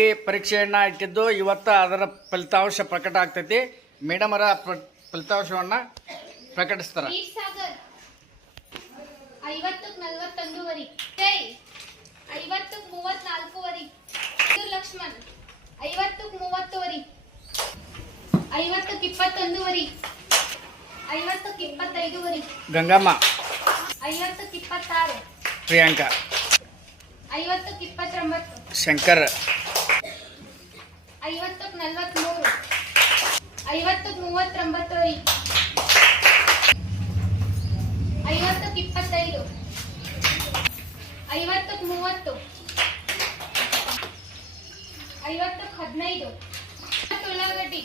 ಪರೀಕ್ಷೆಯನ್ನ ಇಟ್ಟಿದ್ದು ಇವತ್ತು ಅದರ ಫಲಿತಾಂಶ ಪ್ರಕಟ ಆಗ್ತೈತಿ. ಮೇಡಮ್ ಅವರ ಫಲಿತಾಂಶವನ್ನ ಪ್ರಕಟಿಸ್ತಾರ. 50ಕ್ಕೆ 41ವರೆ, 50ಕ್ಕೆ 34ವರೆ, ಲಕ್ಷ್ಮಣ್ 50ಕ್ಕೆ 30ವರೆ, 50ಕ್ಕೆ 21ವರೆ, 50ಕ್ಕೆ 25ವರೆ, ಗಂಗಮ್ಮ 50ಕ್ಕೆ 26, ಪ್ರಿಯಾಂಕಾ 50ಕ್ಕೆ 29, ಶಂಕರ್ 50ಕ್ಕೆ 43, 50ಕ್ಕೆ 39ವರೆ, 50ಕ್ಕೆ 25, 50ಕ್ಕೆ 30, 50ಕ್ಕೆ 15, ಉಳ್ಳಾಗಡ್ಡಿ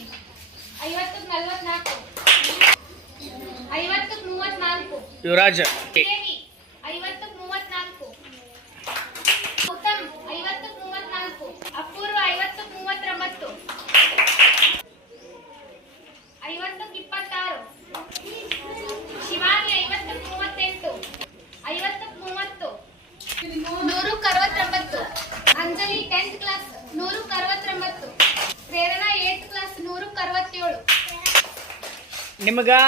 50ಕ್ಕೆ 44, 50ಕ್ಕೆ 34, ಯುವರಾಜ್ 50ಕ್ಕೆ 34, ಗೌತಮ್ 50ಕ್ಕೆ 34, ಅಪೂರ್ವ 50ಕ್ಕೆ 39, 50ಕ್ಕೆ 26, ಶಿವಾನಿ 50ಕ್ಕೆ 38, 50ಕ್ಕೆ 30, 169, ಅಂಜಲಿ 10th ಕ್ಲಾಸ್ 169, ಪ್ರೇರಣಾ 8th ಕ್ಲಾಸ್ 167. ನಿಮ್ಗೆ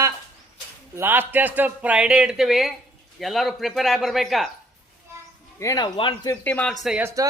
ಲಾಸ್ಟ್ ಟೆಸ್ಟ್ ಫ್ರೈಡೇ ಇಡ್ತೀವಿ. ಎಲ್ಲರೂ ಪ್ರಿಪೇರ್ ಆಗಿ ಬರ್ಬೇಕಾ? ಏನು 150 ಮಾರ್ಕ್ಸ್ ಎಷ್ಟು?